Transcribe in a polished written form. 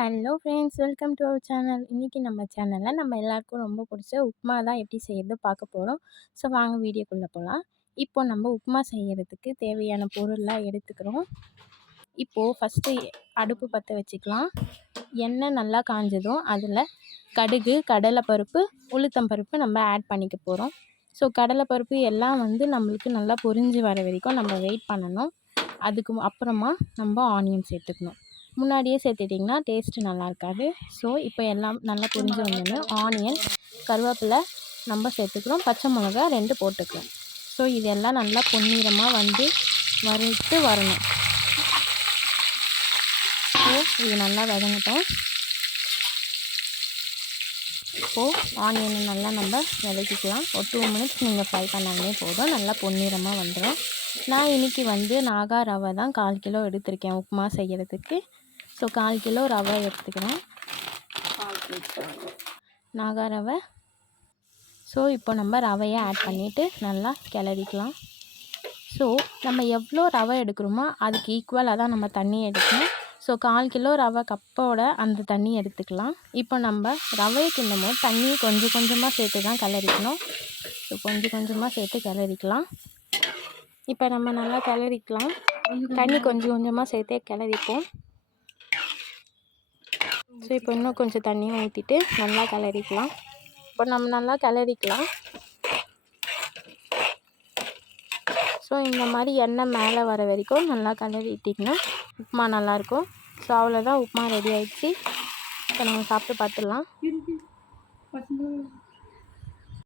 Hello friends, welcome to our channel. இன்றைக்கி நம்ம சேனலில் நம்ம எல்லாருக்கும் ரொம்ப பிடிச்ச உப்புமா தான் எப்படி செய்யறது பார்க்க போகிறோம். ஸோ வாங்க வீடியோக்குள்ளே போகலாம். இப்போ நம்ம உப்புமா செய்கிறதுக்கு தேவையான பொருள்லாம் எடுத்துக்கிறோம். இப்போது ஃபஸ்ட்டு அடுப்பு பற்ற வச்சுக்கலாம். எண்ணெய் நல்லா காஞ்சதும் அதில் கடுகு, கடலைப்பருப்பு, உளுத்தம்பருப்பு நம்ம ஆட் பண்ணிக்க போகிறோம். ஸோ கடலைப்பருப்பு எல்லாம் நம்மளுக்கு நல்லா பொரிஞ்சு வர வரைக்கும் நம்ம வெயிட் பண்ணணும். அதுக்கு அப்புறமா நம்ம ஆனியன் சேர்த்துக்கணும். முன்னாடியே சேர்த்துட்டிங்கன்னா டேஸ்ட்டு நல்லா இருக்காது. ஸோ இப்போ எல்லாம் நல்லா பொரிஞ்சு வந்தோடனே ஆனியன், கருவேப்பிலை நம்ம சேர்த்துக்கிறோம். பச்சை மிளகா 2 போட்டுக்கிறோம். ஸோ இதெல்லாம் நல்லா பொன்னிறமாக வறுத்து வரணும். ஸோ இது நல்லா வதங்கட்டும். இப்போது ஆனியனை நல்லா நம்ம விளக்கிக்கலாம். ஒரு 2 மினிட்ஸ் நீங்கள் ஃப்ரை பண்ணாலே போதும், நல்லா பொன்னிறமாக வந்துடும். நான் இன்றைக்கி நாகா ரவை தான் 1/4 கிலோ எடுத்திருக்கேன் உப்புமா செய்கிறதுக்கு. ஸோ 1/4 கிலோ ரவை எடுத்துக்கிறேன், நாகா ரவை. ஸோ இப்போ நம்ம ரவையை ஆட் பண்ணிவிட்டு நல்லா கிளறிக்கலாம். ஸோ நம்ம எவ்வளோ ரவை எடுக்கிறோமோ அதுக்கு ஈக்குவலாக தான் நம்ம தண்ணி எடுக்கணும். ஸோ 1/4 கிலோ ரவை கப்போட அந்த தண்ணி எடுத்துக்கலாம். இப்போ நம்ம ரவையை கிண்டும்போது தண்ணி கொஞ்சம் கொஞ்சமாக சேர்த்து தான் கிளறிக்கணும். ஸோ கொஞ்சம் கொஞ்சமாக சேர்த்து கிளறிக்கலாம். இப்போ நம்ம நல்லா கிளறிக்கலாம். தண்ணி கொஞ்சம் கொஞ்சமாக சேர்த்தே கிளறிப்போம். ஸோ இப்போ இன்னும் கொஞ்சம் தண்ணியை ஊற்றிட்டு நல்லா கிளறிக்கலாம். இப்போ நம்ம நல்லா கிளறிக்கலாம். ஸோ இந்த மாதிரி எண்ணெய் மேலே வர வரைக்கும் நல்லா கிளறிட்டிங்கன்னா உப்புமா நல்லாயிருக்கும். ஸோ அவ்வளோதான், உப்புமா ரெடி ஆகிடுச்சு. இப்போ நம்ம சாப்பிட்டு பார்த்துடலாம்.